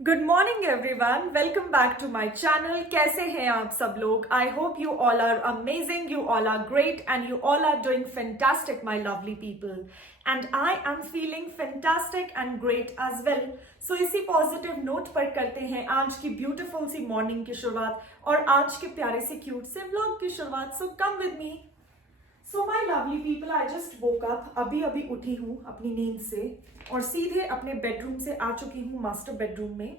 Good morning everyone, welcome back to my channel. कैसे हैं आप सब लोग? I hope you all are amazing, you all are great and you all are doing fantastic my lovely people. And I am feeling fantastic and great as well. So इसी positive note पर करते हैं आज की beautiful सी morning की शुरुआत और आज के प्यारे से क्यूट से व्लॉग की शुरुआत। So come with me. So my lovely people, I just woke up. अभी अभी उठी हूँ अपनी नींद से और सीधे अपने बेडरूम से आ चुकी हूँ मास्टर बेडरूम में,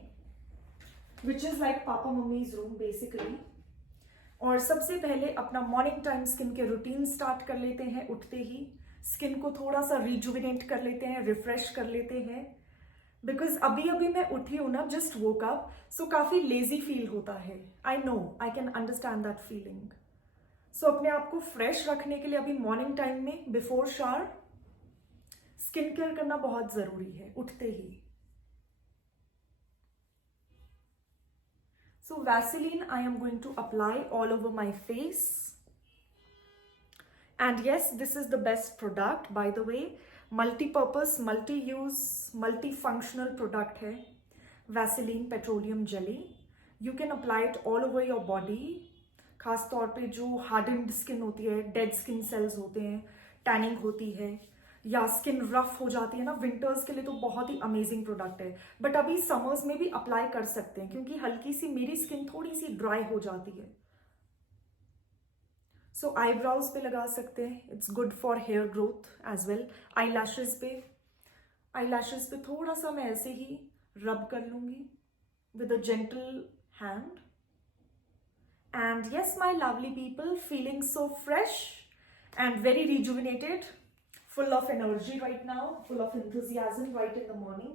विच इज लाइक पापा मम्मीज रूम बेसिकली। और सबसे पहले अपना मॉर्निंग टाइम स्किन के रूटीन स्टार्ट कर लेते हैं। उठते ही स्किन को थोड़ा सा रिजुविनेट कर लेते हैं, रिफ्रेश कर लेते हैं। बिकॉज अभी अभी मैं उठी हूँ ना, जस्ट वोक अप, सो काफी लेजी फील होता है। I know, I can understand that feeling. So अपने आप को फ्रेश रखने के लिए अभी मॉर्निंग टाइम में बिफोर शावर स्किन केयर करना बहुत जरूरी है उठते ही। So Vaseline I am going to apply all over my face. And yes, this is the best product by the way. Multipurpose, multi use, multi functional product है Vaseline petroleum jelly. You can apply it all over your body. खास तौर पे जो hardened skin होती है, dead skin cells होते हैं, tanning होती है या स्किन रफ हो जाती है ना, विंटर्स के लिए तो बहुत ही अमेजिंग प्रोडक्ट है। बट अभी समर्स में भी अप्लाई कर सकते हैं क्योंकि हल्की सी मेरी स्किन थोड़ी सी ड्राई हो जाती है। सो आईब्राउज पे लगा सकते हैं, it's good for hair growth as well. Eyelashes पे थोड़ा सा मैं ऐसे ही रब कर लूंगी with a gentle hand. And yes, my lovely people, feeling so fresh and very rejuvenated, full of energy right now, full of enthusiasm right in the morning,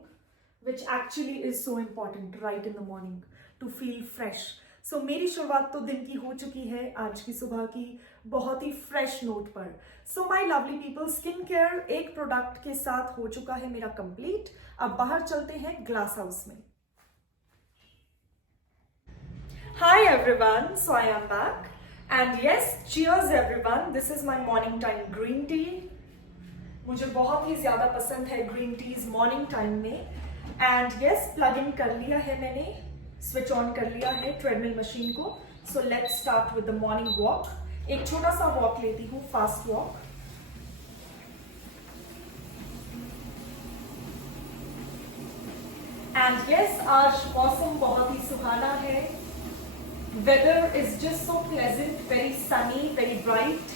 which actually is so important right in the morning to feel fresh. So मेरी शुरुआत तो दिन की हो चुकी है आज की सुबह की बहुत ही फ्रेश नोट पर। So my lovely people, skin care एक प्रोडक्ट के साथ हो चुका है मेरा कंप्लीट। अब बाहर चलते हैं ग्लास हाउस में। Hi everyone, so I am back and yes, cheers everyone. This is my morning time green tea. मुझे बहुत ही ज़्यादा पसंद है ग्रीन टीज मॉर्निंग टाइम में। एंड यस, प्लग इन कर लिया है मैंने, स्विच ऑन कर लिया है ट्रेडमिल मशीन को। So let's start with the morning walk. एक छोटा सा वॉक लेती हूँ, फास्ट वॉक। एंड यस, आज मौसम बहुत ही सुहाना है। Weather is just so pleasant, very sunny, very bright.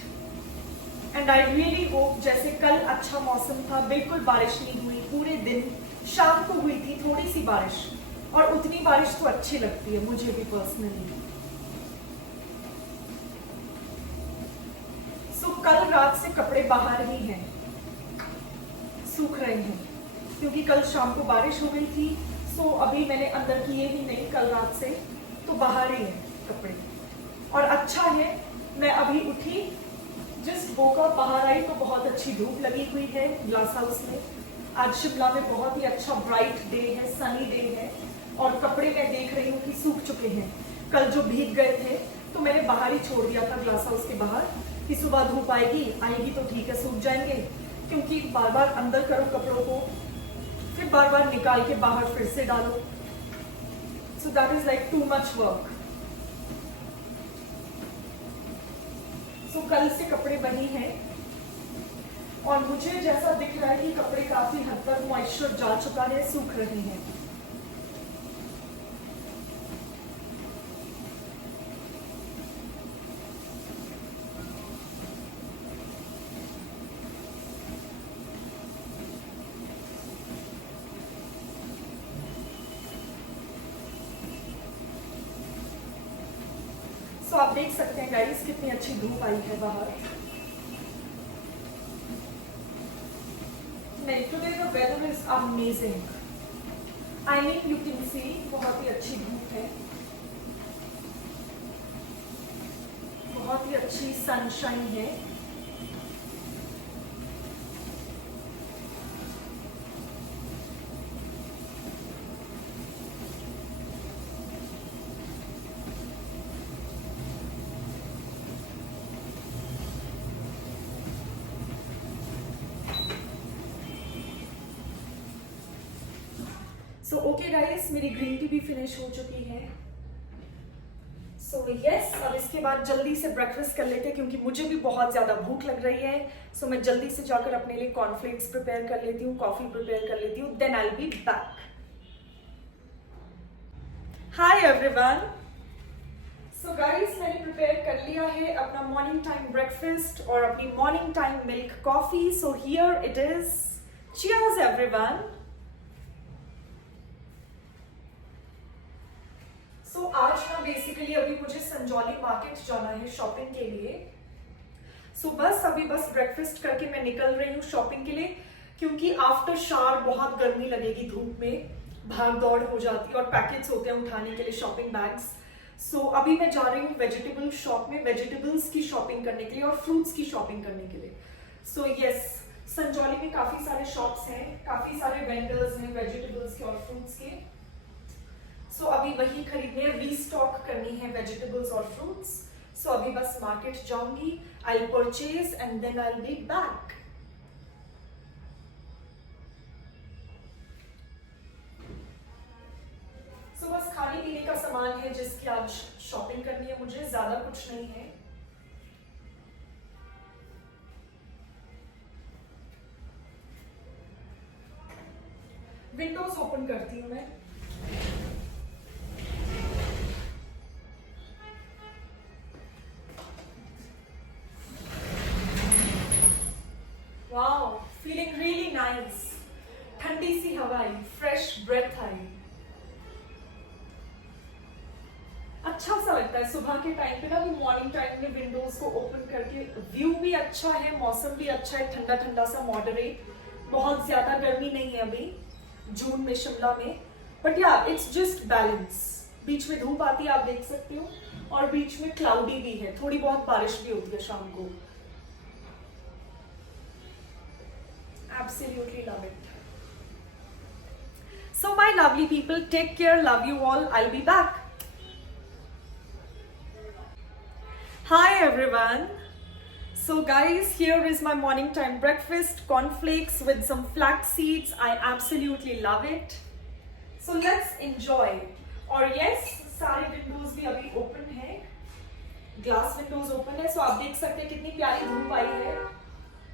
And I really hope, जैसे कल अच्छा मौसम था, बिल्कुल बारिश नहीं हुई पूरे दिन, शाम को हुई थी थोड़ी सी बारिश, और उतनी बारिश तो अच्छी लगती है मुझे भी पर्सनली। सो कल रात से कपड़े बाहर ही हैं, सूख रहे हैं क्योंकि कल शाम को बारिश हो गई थी। सो अभी मैंने अंदर किए ही नहीं कल रात से, तो बाहर ही है कपड़े। और अच्छा है, मैं अभी उठी, जस्ट वोक अप, बाहर आई तो बहुत अच्छी धूप लगी हुई है ग्लास हाउस में। आज शिमला में बहुत ही अच्छा ब्राइट डे है, सनी डे है, और कपड़े मैं देख रही हूँ कि सूख चुके हैं। कल जो भीग गए थे तो मैंने बाहर ही छोड़ दिया था ग्लास हाउस के बाहर कि सुबह धूप आएगी तो ठीक है, सूख जाएंगे। क्योंकि बार बार अंदर करो कपड़ों को, फिर बार बार निकाल के बाहर फिर से डालो, so that is like too much work. So कल से कपड़े बनी हैं और मुझे जैसा दिख रहा है कि कपड़े काफी हद तक मॉइस्चर जा चुका है, सूख रहे हैं। तो आप देख सकते हैं गाइस कितनी अच्छी धूप आई है बाहर। नहीं, today the weather is amazing. I mean you can see, बहुत ही अच्छी धूप है, बहुत ही अच्छी सनशाइन है। सो ओके गाइस, मेरी ग्रीन टी भी फिनिश हो चुकी है। सो यस, अब इसके बाद जल्दी से ब्रेकफास्ट कर लेते हैं क्योंकि मुझे भी बहुत ज़्यादा भूख लग रही है। सो मैं जल्दी से जाकर अपने लिए कॉर्नफ्लेक्स प्रिपेयर कर लेती हूँ, कॉफ़ी प्रिपेयर कर लेती हूँ, then I will be back. Hi everyone. So guys, मैंने प्रिपेयर कर लिया है अपना मॉर्निंग टाइम ब्रेकफास्ट और अपनी morning time milk coffee. So here it is, cheers everyone. So आज ना बेसिकली अभी मुझे संजौली मार्केट जाना है शॉपिंग के लिए। सो बस ब्रेकफास्ट करके मैं निकल रही हूँ शॉपिंग के लिए क्योंकि आफ्टर शावर बहुत गर्मी लगेगी, धूप में भाग दौड़ हो जाती है और पैकेट्स होते हैं उठाने के लिए, शॉपिंग बैग्स। सो अभी मैं जा रही हूँ वेजिटेबल शॉप में वेजिटेबल्स की शॉपिंग करने के लिए और फ्रूट्स की शॉपिंग करने के लिए। सो यस, संजौली में काफी सारे शॉप्स हैं, काफी सारे वेंडर्स हैं वेजिटेबल्स के और फ्रूट्स के। सो अभी वही खरीदने, रीस्टॉक करनी है वेजिटेबल्स और फ्रूट्स। सो अभी बस मार्केट जाऊंगी, I will purchase and then I will be back. So बस खाने पीने का सामान है जिसकी आज शॉपिंग करनी है मुझे, ज्यादा कुछ नहीं है। विंडोज ओपन करती हूँ मैं। Wow, feeling really nice. ठंडी सी हवा आई, फ्रेश ब्रेथ आई, अच्छा सा लगता है सुबह के टाइम पे ना, भी मॉर्निंग टाइम में विंडोज को ओपन करके। व्यू भी अच्छा है, मौसम भी अच्छा है, ठंडा ठंडा सा मॉडरेट, बहुत ज्यादा गर्मी नहीं है अभी जून में शिमला में। बट या इट्स जस्ट बैलेंस, बीच में धूप आती है आप देख सकते हो और बीच में क्लाउडी भी है, थोड़ी बहुत बारिश भी होती है शाम को। Absolutely love it. So my lovely people, take care, love you all, I'll be back. Hi everyone. So guys, here is my morning time breakfast, cornflakes with some flax seeds. I absolutely love it. So let's enjoy. और yes, सारे Windows भी अभी open है, glass Windows open है। सो आप देख सकते हैं कितनी प्यारी धूप आई है,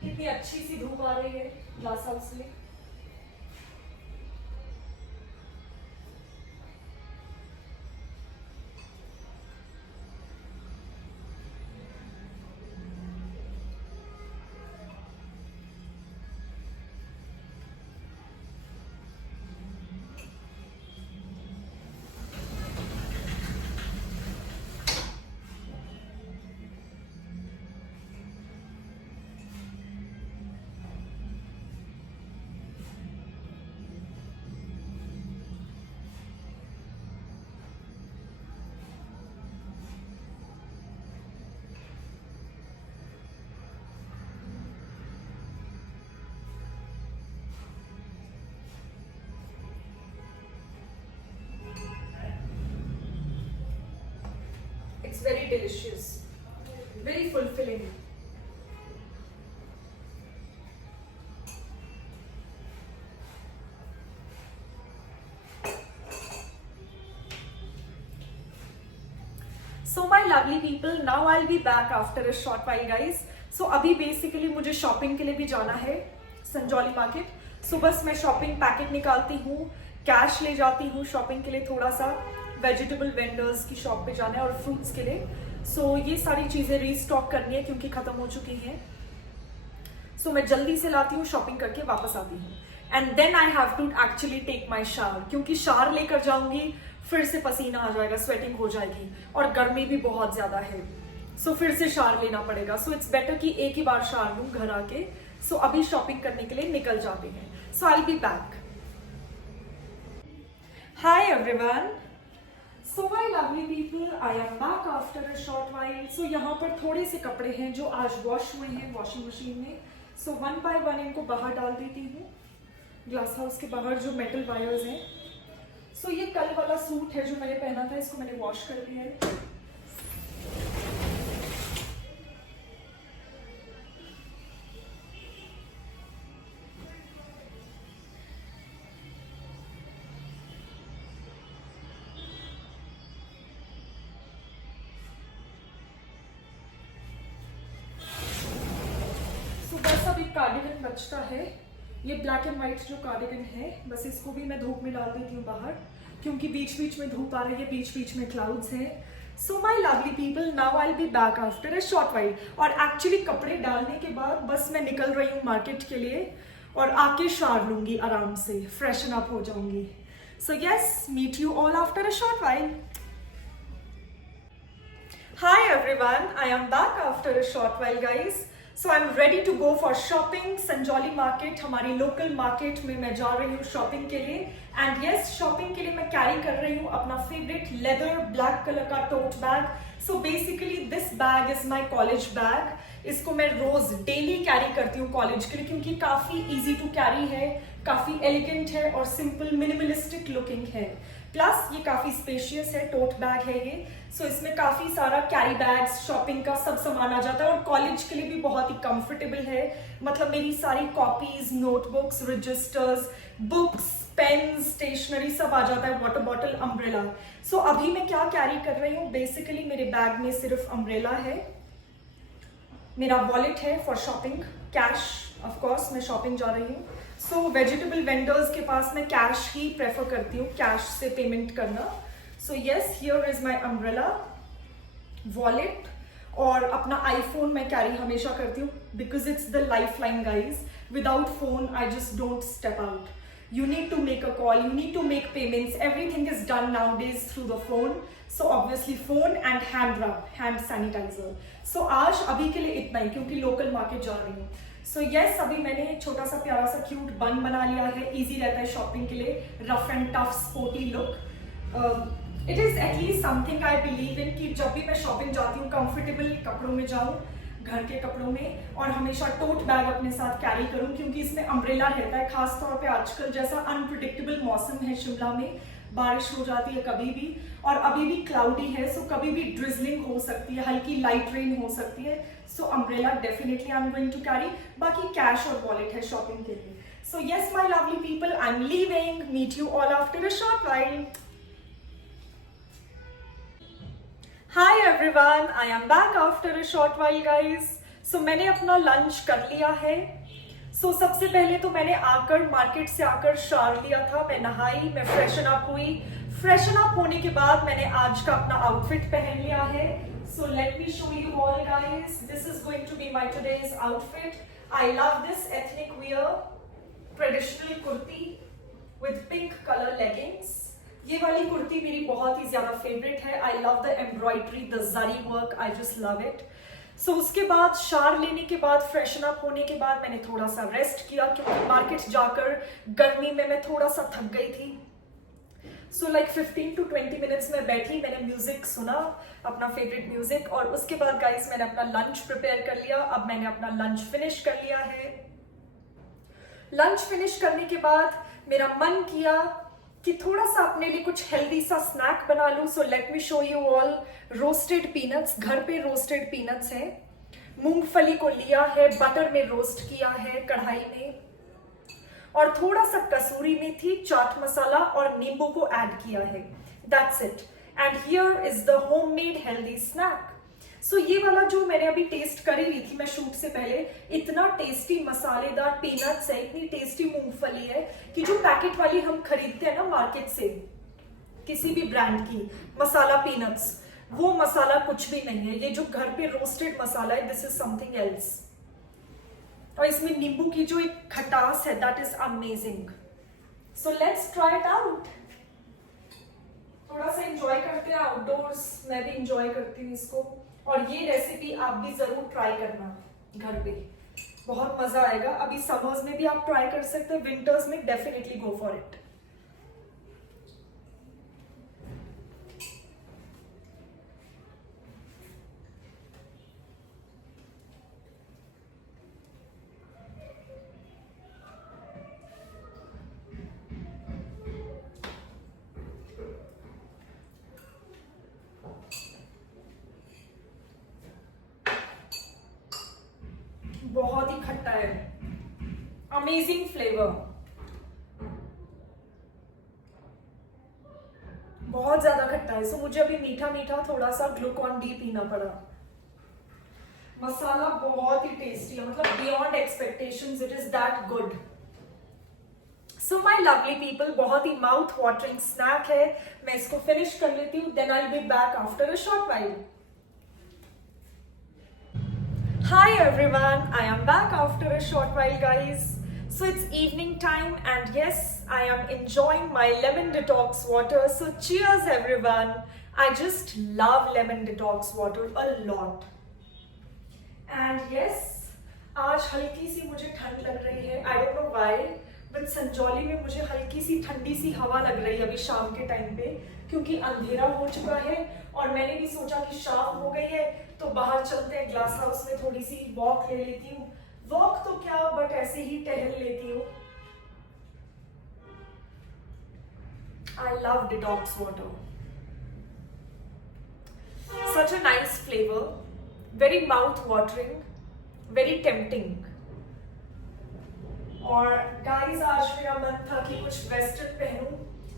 कितनी अच्छी सी धूप आ रही है ग्लास हाउस में। It's very delicious, very fulfilling. So my lovely people, now I'll be back after a short while guys. So अभी बेसिकली मुझे शॉपिंग के लिए भी जाना है संजौली मार्केट। सो बस मैं शॉपिंग पैकेट निकालती हूँ, कैश ले जाती हूँ शॉपिंग के लिए, थोड़ा सा वेजिटेबल वेंडर्स की शॉप पे जाना है और फ्रूट्स के लिए। सो ये सारी चीजें रीस्टॉक करनी है क्योंकि खत्म हो चुकी हैं। सो मैं जल्दी से लाती हूँ, शॉपिंग करके वापस आती हूँ and then I have to actually take my shower क्योंकि शावर लेकर जाऊंगी फिर से पसीना आ जाएगा, स्वेटिंग हो जाएगी और गर्मी भी बहुत ज्यादा है। सो फिर से शावर लेना पड़ेगा। सो इट्स बेटर कि एक ही बार शावर लूं घर आके। सो अभी शॉपिंग करने के लिए निकल जाते हैं। So I will be back. Hi everyone. So my lovely people, I am back after a short while. So यहाँ पर थोड़े से कपड़े हैं जो आज वॉश हुए हैं वॉशिंग मशीन में। सो वन बाय वन इनको बाहर डाल देती हूँ, ग्लास हाउस के बाहर जो मेटल वायर्स हैं। सो ये कल वाला सूट है जो मैंने पहना था, इसको मैंने वॉश कर दिया है। बस अब एक कार्डिगन बचता है, ये ब्लैक एंड व्हाइट जो कार्डिगन है, बस इसको भी मैं धूप में डाल देती हूँ बाहर, क्योंकि बीच बीच में धूप आ रही है, बीच बीच में क्लाउड्स हैं। So my lovely people, now I be back after a short while. और एक्चुअली कपड़े डालने के बाद बस मैं निकल रही हूँ मार्केट के लिए और आके शावर लूंगी आराम से, फ्रेशन अप हो जाऊंगी। So yes, meet you all after a short while. Hi everyone, I am back after a short while guys. So I'm ready to go for shopping. Sanjauli market, हमारी लोकल मार्केट में मैं जा रही हूँ shopping के लिए। एंड यस, शॉपिंग के लिए मैं कैरी कर रही हूँ अपना फेवरेट लेदर ब्लैक कलर का tote bag. So basically this bag is my college bag. इसको मैं रोज डेली कैरी करती हूँ कॉलेज के लिए, क्योंकि काफी इजी टू कैरी है, काफी एलिगेंट है और सिंपल मिनिमलिस्टिक लुकिंग है। प्लस ये काफी स्पेशियस है, टोट बैग है ये। सो इसमें काफी सारा कैरी बैग्स, शॉपिंग का सब सामान आ जाता है और कॉलेज के लिए भी बहुत ही कंफर्टेबल है। मतलब मेरी सारी copies, notebooks, registers, books, pen, stationery सब आ जाता है, वाटर बॉटल, अम्ब्रेला। सो अभी मैं क्या कैरी कर रही हूँ, बेसिकली मेरे बैग में सिर्फ अम्ब्रेला है, मेरा वॉलेट है for shopping, cash, of course मैं शॉपिंग जा रही हूँ। सो वेजिटेबल वेंडर्स के पास मैं कैश ही प्रेफर करती हूँ, कैश से पेमेंट करना। So yes, here is my umbrella, wallet और अपना आईफोन मैं कैरी हमेशा करती हूँ, because it's the life line guys. Without phone I just don't step out. You need to make a call, you need to make payments, everything is done nowadays through the phone. So obviously phone and hand rub, hand sanitizer. So आज अभी के लिए इतना ही, क्योंकि local market जा रही हूँ। So yes, अभी मैंने एक छोटा सा प्यारा सा क्यूट बन बना लिया है, इजी रहता है शॉपिंग के लिए, rough and tough sporty look. It is at least something I believe in कि जब भी मैं शॉपिंग जाती हूँ कंफर्टेबल कपड़ों में जाऊँ, घर के कपड़ों में, और हमेशा टोट बैग अपने साथ कैरी करूं, क्योंकि इसमें अम्ब्रेला रहता है। खास तौर पे आजकल जैसा अनप्रिडिक्टेबल मौसम है, शिमला में बारिश हो जाती है कभी भी, और अभी भी क्लाउडी है, सो कभी भी ड्रिजलिंग हो सकती है, हल्की लाइट रेन हो सकती है। So umbrella definitely I am going to carry. बाकी कैश और वॉलेट है शॉपिंग के लिए। So yes my lovely people, I am leaving, meet you all after a short while. Hi everyone, I am back after a short while guys. So मैंने अपना lunch कर लिया है। So सबसे पहले तो मैंने आकर मार्केट से आकर शावर लिया था, मैं नहाई, मैं फ्रेशन अप हुई। फ्रेशन अप होने के बाद मैंने आज का अपना आउटफिट पहन लिया है। So let me show you all guys. This is going to be my today's outfit. I love this ethnic wear, traditional kurti with pink color leggings. ये वाली कुर्ती मेरी बहुत ही ज्यादा फेवरेट है। I love the embroidery, the zari work, I just love it. So उसके बाद shower लेने के बाद, फ्रेशन अप होने के बाद मैंने थोड़ा सा रेस्ट किया, क्योंकि मार्केट जाकर गर्मी में मैं थोड़ा सा थक गई थी। सो लाइक 15 to 20 मिनट्स में बैठी, मैंने म्यूजिक सुना, अपना फेवरेट म्यूजिक, और उसके बाद गाइस मैंने अपना लंच प्रिपेयर कर लिया। अब मैंने अपना लंच फिनिश कर लिया है। लंच फिनिश करने के बाद मेरा मन किया कि थोड़ा सा अपने लिए कुछ हेल्दी सा स्नैक बना लूं। So let me show you all roasted peanuts. घर पे रोस्टेड पीनट्स हैं, मूंगफली को लिया है, बटर में रोस्ट किया है कढ़ाई में, और थोड़ा सा कसूरी मेथी, चाट मसाला और नींबू को ऐड किया है। That's it, and here is the homemade healthy snack. So ये वाला जो मैंने अभी टेस्ट करी हुई थी मैं शूट से पहले, इतना टेस्टी मसालेदार पीनट्स है, इतनी टेस्टी मूंगफली है कि जो पैकेट वाली हम खरीदते हैं ना मार्केट से, किसी भी ब्रांड की मसाला पीनट्स, वो मसाला कुछ भी नहीं है। ये जो घर पे रोस्टेड मसाला है, दिस इज समथिंग एल्स। और इसमें नींबू की जो एक खटास है, that is amazing. So let's try it out. थोड़ा सा एंजॉय करते हैं आउटडोर्स, मैं भी एंजॉय करती हूँ इसको। और ये रेसिपी आप भी जरूर ट्राई करना घर पे, बहुत मजा आएगा। अभी समर्स में भी आप ट्राई कर सकते हैं, विंटर्स में डेफिनेटली गो फॉर इट। बहुत ही खट्टा है, अमेजिंग फ्लेवर, बहुत ज्यादा खट्टा है। सो मुझे अभी मीठा मीठा थोड़ा सा ग्लूकॉन डी पीना पड़ा। मसाला बहुत ही टेस्टी है, मतलब beyond expectations, it is that good. So my lovely people, बहुत ही माउथ वाटरिंग स्नैक है. मैं इसको फिनिश कर लेती हूँ, then I will be back after a short while. Hi everyone, I am back after a short while, guys. So it's evening time and yes, I am enjoying my lemon detox water. So cheers everyone. I just love lemon detox water a lot. And yes, आज हल्की सी मुझे ठंड लग रही है. I don't know why, but Sanjauli में मुझे हल्की सी ठंडी सी हवा लग रही है अभी शाम के टाइम पे, क्योंकि अंधेरा हो चुका है और मैंने भी सोचा कि शाम हो गई है तो बाहर चलते हैं, ग्लास हाउस में थोड़ी सी वॉक ले लेती हूँ. वॉक तो क्या, बट ऐसे ही टहल लेती हूँ. I love detox water. Such a nice flavour, very mouth watering, very tempting. और गाइस आज मेरा मन था कि कुछ वेस्टर्न पहनूं,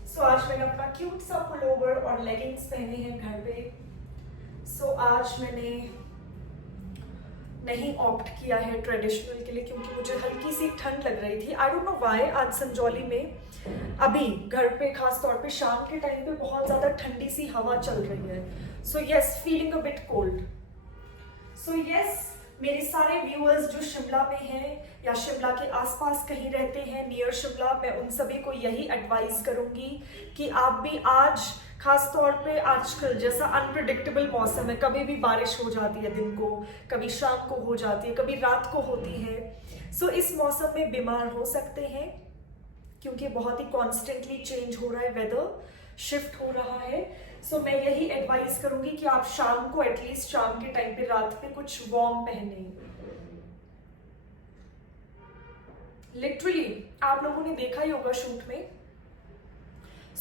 सो आज मैंने अपना क्यूट सा पुलोवर और लेगिंग्स पहने हैं घर पे. सो आज मैंने नहीं ऑप्ट किया है ट्रेडिशनल के लिए, क्योंकि मुझे हल्की सी ठंड लग रही थी. I don't know why. आज संजौली में अभी घर पे खास तौर पे शाम के टाइम पे बहुत ज़्यादा ठंडी सी हवा चल रही है. So yes, feeling a bit cold. So yes, मेरे सारे व्यूअर्स जो शिमला में हैं या शिमला के आसपास कहीं रहते हैं, नियर शिमला, मैं उन सभी को यही एडवाइस करूंगी कि आप भी आज, खास तौर पे आजकल जैसा अनप्रिडिक्टेबल मौसम है, कभी भी बारिश हो जाती है दिन को, कभी शाम को हो जाती है, कभी रात को होती है. सो इस मौसम में बीमार हो सकते हैं, क्योंकि बहुत ही कॉन्स्टेंटली चेंज हो रहा है, वेदर शिफ्ट हो रहा है. सो मैं यही एडवाइस करूंगी कि आप शाम को, एटलीस्ट शाम के टाइम पे, रात पे कुछ वार्म पहने. लिटरली आप लोगों ने देखा ही होगा शूट में.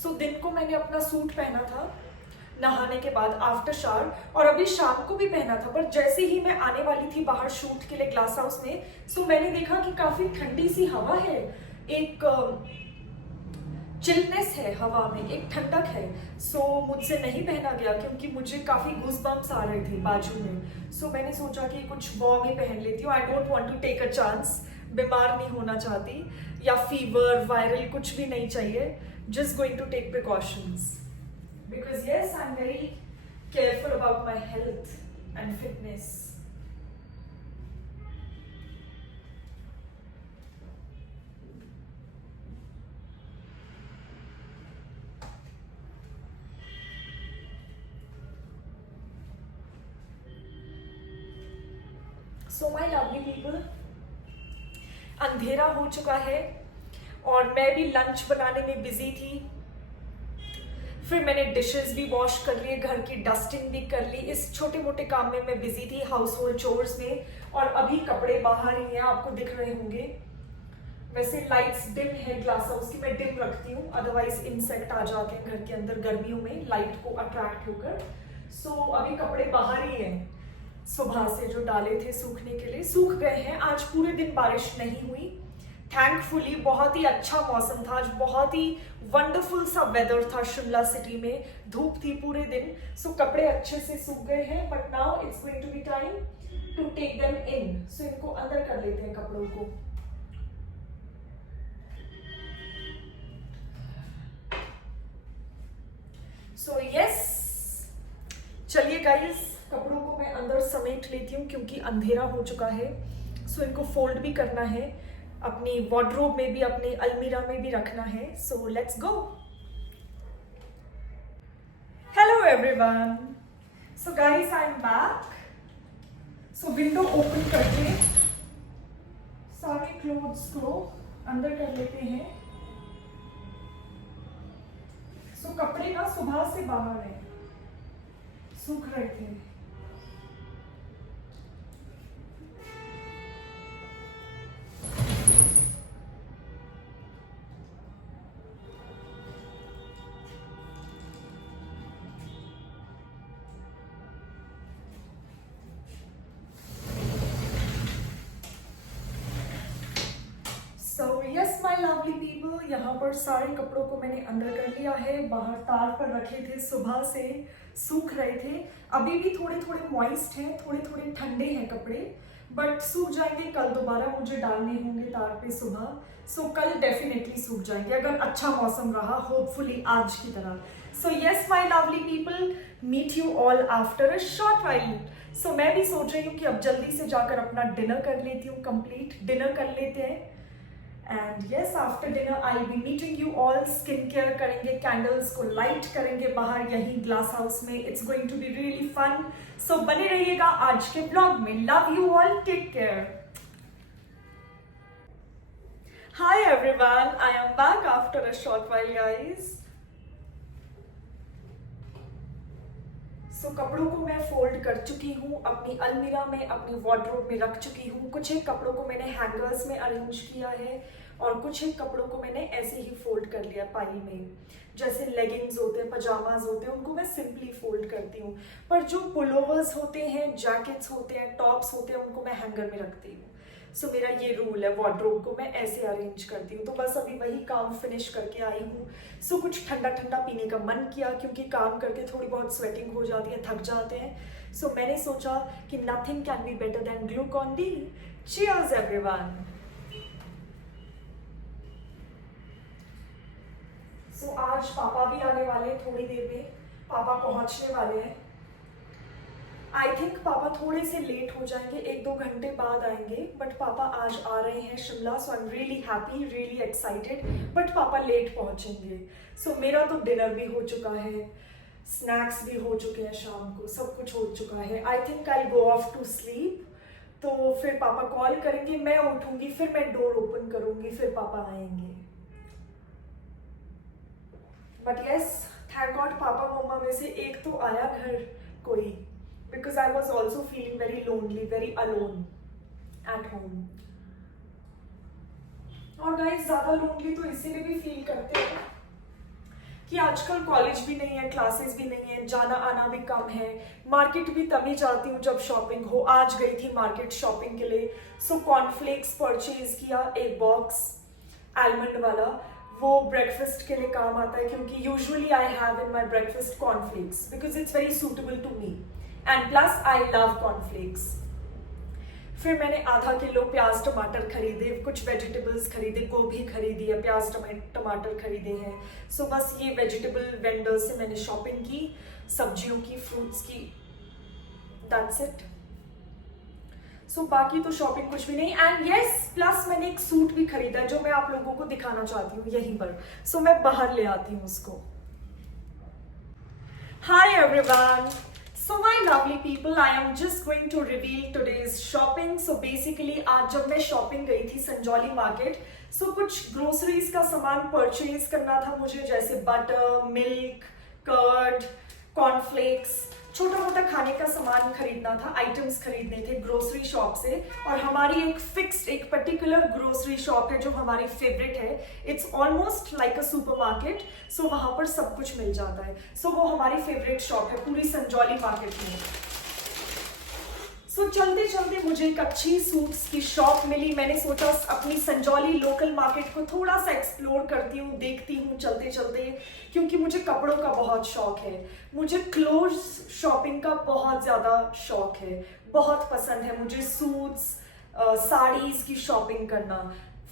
सो दिन को मैंने अपना सूट पहना था नहाने के बाद आफ्टर शावर, और अभी शाम को भी पहना था, पर जैसे ही मैं आने वाली थी बाहर शूट के लिए ग्लास हाउस में, सो मैंने देखा कि काफी ठंडी सी हवा है, एक चिलनेस है हवा में, एक ठंडक है. सो मुझसे नहीं पहना गया क्योंकि मुझे काफी गूज़बम्प्स आ रहे थे बाजू में. सो मैंने सोचा कि कुछ वार्म ही पहन लेती हूँ. I don't want to take a chance, बीमार नहीं होना चाहती, या फीवर वायरल कुछ भी नहीं चाहिए. Just going to take precautions, because yes, I am very careful about my health and fitness. So my lovely people, अंधेरा हो चुका है और मैं भी लंच बनाने में बिजी थी. फिर मैंने डिशेस भी वॉश कर लिए, घर की डस्टिंग भी कर ली. इस छोटे मोटे काम में मैं बिजी थी, हाउस होल्ड चोर्स में. और अभी कपड़े बाहर ही हैं, आपको दिख रहे होंगे. वैसे लाइट्स डिम है ग्लास हाउस की, मैं डिम रखती हूँ, अदरवाइज इंसेक्ट आ जाते हैं घर के अंदर गर्मियों में लाइट को अट्रैक्ट होकर. सो अभी कपड़े बाहर ही हैं, सुबह से जो डाले थे सूखने के लिए, सूख गए हैं. आज पूरे दिन बारिश नहीं हुई, थैंकफुली. बहुत ही अच्छा मौसम था आज, बहुत ही वंडरफुल सा वेदर था शिमला सिटी में, धूप थी पूरे दिन. सो कपड़े अच्छे से सूख गए हैं, but now it's going to be time to take them in. So इनको अंदर कर लेते हैं कपड़ों को. सो यस, चलिए गाइस, कपड़ों को मैं अंदर समेट लेती हूँ क्योंकि अंधेरा हो चुका है. सो इनको फोल्ड भी करना है, अपनी वार्डरोब में भी, अपनी अलमीरा में भी रखना है. So let's go. Hello everyone. So guys, I am back. So window open करके सारे क्लोथ्स को अंदर कर लेते हैं. सो कपड़े ना सुबह से बाहर है, सूख रहे थे. So yes, my lovely people, यहाँ पर सारे कपड़ों को मैंने अंदर कर लिया है। बाहर तार पर रखे थे, सुबह से सूख रहे थे। अभी भी थोड़े थोड़े मॉइस्ट हैं, थोड़े थोड़े ठंडे हैं कपड़े, बट सूख जाएंगे। कल दोबारा मुझे डालने होंगे तार पे सुबह, सो कल डेफिनेटली सूख जाएंगे अगर अच्छा मौसम रहा, होपफुली आज की तरह। So yes my lovely people, meet you all after a short while. So मैं भी सोच रही हूँ कि अब जल्दी से जाकर अपना डिनर कर लेती हूँ, कंप्लीट डिनर कर लेते हैं। And yes, after dinner I be meeting you all. Skin care करेंगे, कैंडल्स को लाइट करेंगे बाहर यही ग्लास हाउस में। It's going to be really fun. So बने रहिएगा आज के ब्लॉग में। Love you all, take care. Hi everyone, I am back after a short while guys. So कपड़ों को मैं फोल्ड कर चुकी हूँ, अपनी अलमीरा में, अपनी वार्डरोब में रख चुकी हूँ। कुछ एक कपड़ों को मैंने हैंगर्स में अरेंज किया है और कुछ एक कपड़ों को मैंने ऐसे ही फोल्ड कर लिया पाइल में। जैसे लेगिंग्स होते हैं, पजामाज होते हैं, उनको मैं सिंपली फोल्ड करती हूँ। पर जो पुलोवर्स होते हैं, जैकेट्स होते हैं, टॉप्स होते हैं, उनको मैं हैंगर में रखती हूँ। सो मेरा ये रूल है, वार्डरोब को मैं ऐसे अरेंज करती हूँ। तो बस अभी वही काम फिनिश करके आई हूँ। सो कुछ ठंडा ठंडा पीने का मन किया, क्योंकि काम करके थोड़ी बहुत स्वेटिंग हो जाती है, थक जाते हैं। सो मैंने सोचा कि nothing can be better than Glucon D. Cheers everyone. So आज पापा भी आने वाले हैं थोड़ी देर में, पापा पहुंचने वाले हैं। आई थिंक पापा थोड़े से लेट हो जाएंगे, 1-2 घंटे बाद आएंगे, बट पापा आज आ रहे हैं Shimla. So I am really happy, really excited, but पापा लेट पहुंचेंगे। सो मेरा तो डिनर भी हो चुका है, स्नैक्स भी हो चुके हैं, शाम को सब कुछ हो चुका है। I think I go off to sleep. तो फिर पापा कॉल करेंगे, मैं उठूंगी, फिर मैं डोर ओपन करूंगी, फिर पापा आएंगे। बट यस, थैंक गॉड पापा मम्मा में से एक तो आया घर कोई, because I was also feeling very lonely, very alone at home. और guys, ज़्यादा lonely तो इसीलिए भी फील करते हैं कि आजकल कॉलेज भी नहीं है, क्लासेस भी नहीं है, जाना आना भी कम है। मार्केट भी तभी जाती हूँ जब शॉपिंग हो। आज गई थी मार्केट शॉपिंग के लिए। सो कॉर्नफ्लेक्स परचेज किया, एक बॉक्स आलमंड वाला। वो ब्रेकफास्ट के लिए काम आता है, क्योंकि usually I have in my breakfast cornflakes because it's very suitable to me and plus I love cornflakes. फिर मैंने आधा किलो प्याज टमाटर खरीदे, कुछ वेजिटेबल्स खरीदे, गोभी खरीदी है, प्याज टमाटर खरीदे हैं। सो बस ये वेजिटेबल वेंडर से मैंने शॉपिंग की, सब्जियों की, फ्रूट्स की, दैट्स इट। सो बाकी तो शॉपिंग कुछ भी नहीं। एंड यस, प्लस मैंने एक सूट भी खरीदा है जो मैं आप लोगों को दिखाना चाहती हूँ यहीं पर। सो मैं बाहर ले आती हूँ उसको। Hi everyone, so my lovely people, I am just going to reveal today's shopping. So basically आज जब मैं शॉपिंग गई थी संजौली मार्केट, so कुछ ग्रोसरीज का सामान परचेज करना था मुझे, जैसे बटर, मिल्क, कर्ड, कॉर्नफ्लेक्स, छोटा मोटा खाने का सामान खरीदना था, आइटम्स खरीदने थे ग्रोसरी शॉप से। और हमारी एक फिक्स्ड, एक पर्टिकुलर ग्रोसरी शॉप है जो हमारी फेवरेट है। It's almost like a supermarket. So वहां पर सब कुछ मिल जाता है। सो वो हमारी फेवरेट शॉप है पूरी संजौली मार्केट में। सो चलते चलते मुझे एक अच्छी सूट्स की शॉप मिली। मैंने सोचा अपनी संजौली लोकल मार्केट को थोड़ा सा एक्सप्लोर करती हूँ, देखती हूँ चलते चलते, क्योंकि मुझे कपड़ों का बहुत शौक है। मुझे क्लोथ्स शॉपिंग का बहुत ज़्यादा शौक है, बहुत पसंद है मुझे सूट्स, साड़ीज़ की शॉपिंग करना,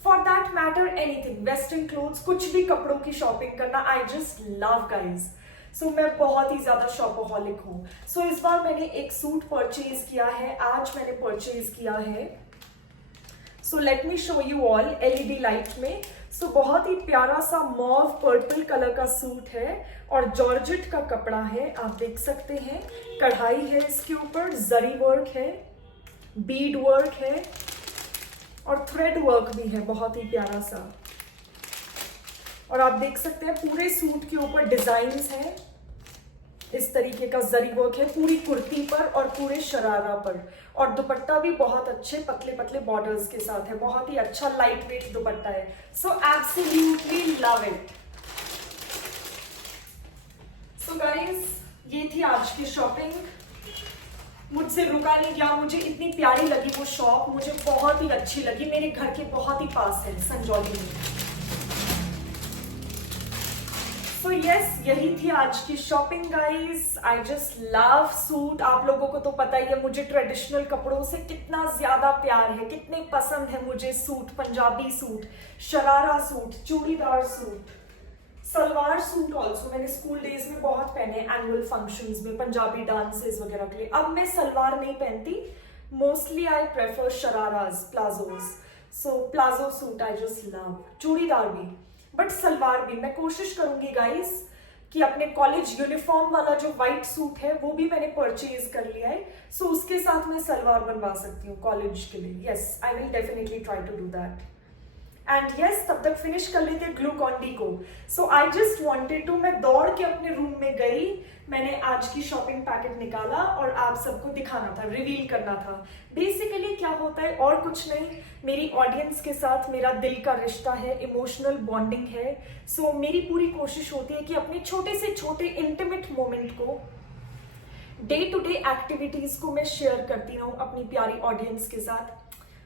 for that matter anything, western clothes, कुछ भी कपड़ों की शॉपिंग करना, आई जस्ट लव गाइज। सो मैं बहुत ही ज्यादा शॉपaholic हूँ। सो इस बार मैंने एक सूट परचेज किया है, आज मैंने परचेज किया है। So let me show you all LED light में। सो बहुत ही प्यारा सा मॉव पर्पल कलर का सूट है और जॉर्जेट का कपड़ा है, आप देख सकते हैं। कढ़ाई है इसके ऊपर, जरी वर्क है, बीड वर्क है और थ्रेड वर्क भी है, बहुत ही प्यारा सा। और आप देख सकते हैं पूरे सूट के ऊपर डिजाइन्स हैं, इस तरीके का जरी वर्क है पूरी कुर्ती पर और पूरे शरारा पर। और दुपट्टा भी बहुत अच्छे पतले पतले बॉर्डर्स के साथ है, बहुत ही अच्छा लाइट वेट दुपट्टा है। So absolutely love it. So guys, ये थी आज की शॉपिंग। मुझसे रुका नहीं गया, मुझे इतनी प्यारी लगी वो शॉप, मुझे बहुत ही अच्छी लगी, मेरे घर के बहुत ही पास है संजौली में। सो यस, यही थी आज की शॉपिंग गाइस। आई जस्ट लव सूट। आप लोगों को तो पता ही है मुझे ट्रेडिशनल कपड़ों से कितना ज्यादा प्यार है, कितने पसंद है मुझे suit, Punjabi suit, sharara suit, churidar suit, salwar suit also. मैंने स्कूल डेज में बहुत पहने, एनुअल फंक्शंस में, पंजाबी डांसेस वगैरह के लिए। अब मैं सलवार नहीं पहनती, mostly I prefer shararas, palazzos. So palazzo suit I just love. Churidar भी, बट सलवार भी। मैं कोशिश करूंगी गाइस कि अपने कॉलेज यूनिफॉर्म वाला जो व्हाइट सूट है वो भी मैंने परचेज कर लिया है। सो उसके साथ मैं सलवार बनवा सकती हूँ कॉलेज के लिए। Yes, I will definitely try to do that. And yes, तब तक फिनिश कर लेते हैं ग्लूकॉन डी को। So I just wanted to, मैं दौड़ के अपने रूम में गई, मैंने आज की शॉपिंग पैकेट निकाला और आप सबको दिखाना था, रिवील करना था। बेसिकली क्या होता है, और कुछ नहीं, मेरी ऑडियंस के साथ मेरा दिल का रिश्ता है, इमोशनल बॉन्डिंग है। सो मेरी पूरी कोशिश होती है कि अपने छोटे से छोटे इंटीमेट मोमेंट को, डे टू डे एक्टिविटीज को मैं शेयर करती रहूं अपनी प्यारी ऑडियंस के साथ,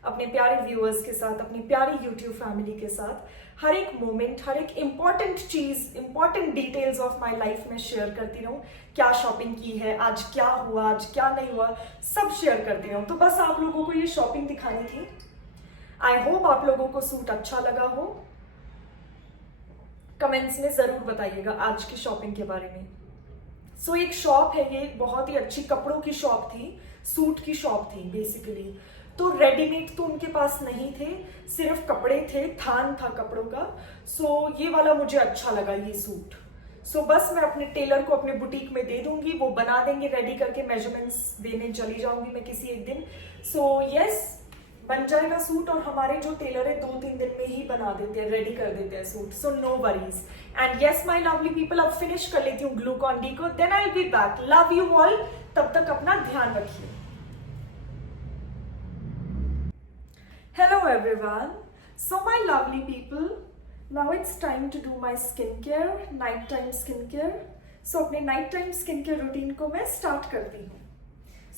अपने प्यारे व्यूअर्स के साथ, अपनी प्यारी यूट्यूब फैमिली के साथ। हर एक मोमेंट, हर एक इंपॉर्टेंट चीज, important details of my life में शेयर करती रहूं। क्या शॉपिंग की है, आज क्या हुआ, आज क्या नहीं हुआ, सब शेयर करती रहूं। तो बस आप लोगों को ये शॉपिंग दिखानी थी। आई होप आप लोगों को सूट अच्छा लगा हो। कमेंट्स में जरूर बताइएगा आज की शॉपिंग के बारे में। सो एक शॉप है, ये बहुत ही अच्छी कपड़ों की शॉप थी, सूट की शॉप थी बेसिकली। तो रेडीमेड तो उनके पास नहीं थे, सिर्फ कपड़े थे, थान था कपड़ों का। सो ये वाला मुझे अच्छा लगा, ये सूट। सो बस मैं अपने टेलर को अपने बुटीक में दे दूंगी, वो बना देंगे, रेडी करके मेजरमेंट्स देने चली जाऊंगी मैं किसी एक दिन। सो यस, बन जाएगा सूट। और हमारे जो टेलर है 2-3 दिन में ही बना देते हैं, रेडी कर देते हैं suit. So no worries. And yes my lovely people, अब फिनिश कर लेती हूँ ग्लूकॉन डी को, then I will be back. Love you all, तब तक अपना ध्यान रखिए। Hello everyone. So my lovely people, now it's time to do my skincare, nighttime skincare. So अपने nighttime skincare routine को मैं start करती हूँ।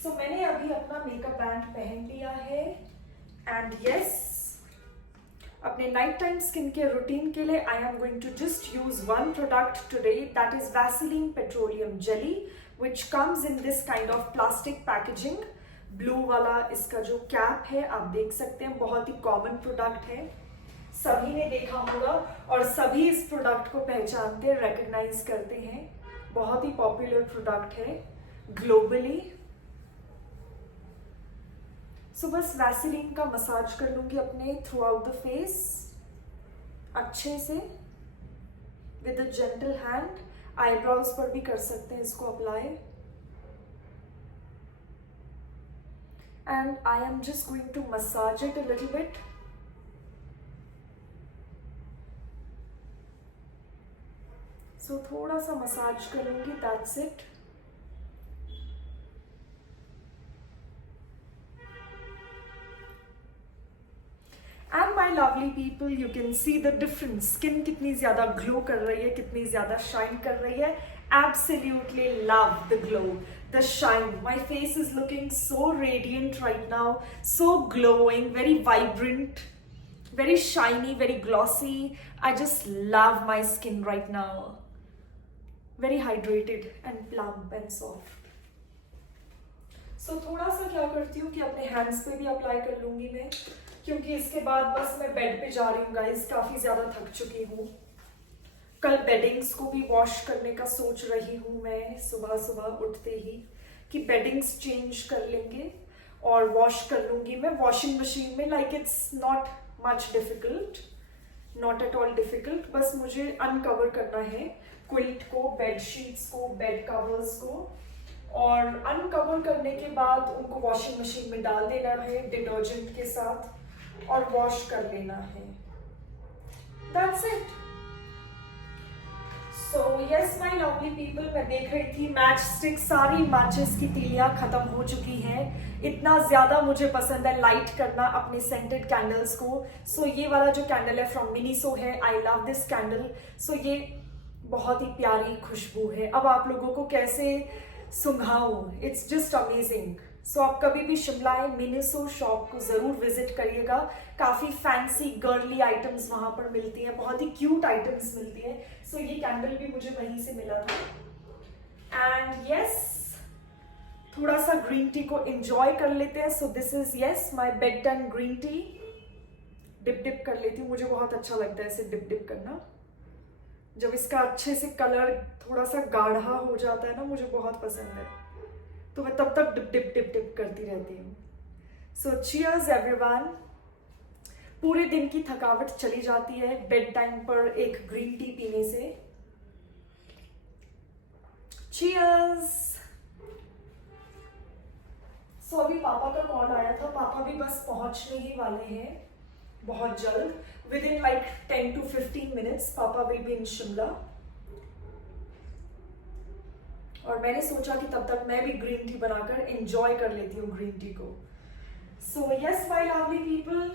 So मैंने अभी अपना makeup band पहन लिया है and yes, अपने nighttime skincare routine के लिए I am going to just use one product today, that is Vaseline Petroleum Jelly, which comes in this kind of plastic packaging. Blue वाला इसका जो कैप है आप देख सकते हैं, बहुत ही कॉमन प्रोडक्ट है, सभी ने देखा होगा और सभी इस प्रोडक्ट को पहचानते हैं, रिकॉग्नाइज करते हैं। बहुत ही पॉपुलर प्रोडक्ट है ग्लोबली। सो बस वैसेलिन का मसाज कर लूंगी अपने थ्रू आउट द फेस अच्छे से with a gentle hand. Eyebrows पर भी कर सकते हैं इसको apply. And I am just going to massage it a little bit. So थोड़ा सा मसाज करूंगी, that's it. And my lovely people, you can see the difference. Skin कितनी ज़्यादा ग्लो कर रही है, कितनी ज़्यादा शाइन कर रही है। Absolutely love the glow, the shine. My face is looking so radiant right now, so glowing, very vibrant, very shiny, very glossy. I just love my skin right now. Very hydrated and plump and soft. So थोड़ा सा क्या करती हूँ कि अपने hands पे भी apply कर लूंगी मैं, क्योंकि इसके बाद बस मैं बेड पे जा रही हूँ गाइस, काफी ज्यादा थक चुकी हूँ। कल बेडिंग्स को भी वॉश करने का सोच रही हूँ मैं, सुबह सुबह उठते ही कि बेडिंग्स चेंज कर लेंगे और वॉश कर लूंगी मैं वॉशिंग मशीन में। Like it's not much difficult, not at all difficult. बस मुझे अनकवर करना है क्विल्ट को, बेड शीट्स को, बेड कवर्स को, और अनकवर करने के बाद उनको वॉशिंग मशीन में डाल देना है डिटर्जेंट के साथ और वॉश कर लेना है। That's it. So yes my lovely people, मैं देख रही थी मैच स्टिक, सारी मैचेस की तीलियां खत्म हो चुकी हैं। इतना ज्यादा मुझे पसंद है लाइट करना अपने सेंटेड कैंडल्स को। सो ये वाला जो कैंडल है फ्रॉम मिनीसो है, आई लव दिस कैंडल। सो ये बहुत ही प्यारी खुशबू है। अब आप लोगों को कैसे सुंघाऊं, इट्स जस्ट अमेजिंग। सो आप कभी भी शिमला आए, मिनीसो शॉप को जरूर विजिट करिएगा। काफी फैंसी गर्ली आइटम्स वहां पर मिलती हैं, बहुत ही क्यूट आइटम्स मिलती हैं। सो ये कैंडल भी मुझे वहीं से मिला था। एंड यस, थोड़ा सा ग्रीन टी को एंजॉय कर लेते हैं। So this is yes my bedtime green tea. Dip dip कर लेती हूँ, मुझे बहुत अच्छा लगता है इसे डिप डिप करना। जब इसका अच्छे से कलर थोड़ा सा गाढ़ा हो जाता है ना, मुझे बहुत पसंद है, तो मैं तब तक डिप डिप डिप डिप करती रहती हूँ। सो चीयर्स एवरीवन। पूरे दिन की थकावट चली जाती है बेड टाइम पर एक ग्रीन टी पीने से। चीयर्स। सो अभी पापा का कॉल आया था, पापा भी बस पहुंचने ही वाले हैं बहुत जल्द। With in like 10 to 15 minutes पापा विल बी इन शिमला। और मैंने सोचा कि तब तक मैं भी ग्रीन टी बनाकर एंजॉय कर लेती हूँ ग्रीन टी को। So yes my lovely people,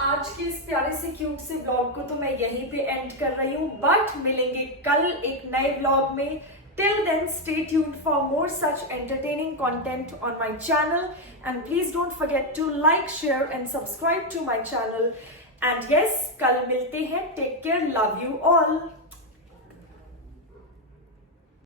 आज के इस प्यारे से क्यूट से ब्लॉग को तो मैं यहीं पे एंड कर रही हूँ, बट मिलेंगे कल एक नए ब्लॉग में। Till then, stay tuned for more such entertaining content on my channel, and please don't forget to like, share and subscribe to my channel. And yes, कल मिलते हैं. Take care. Love you all.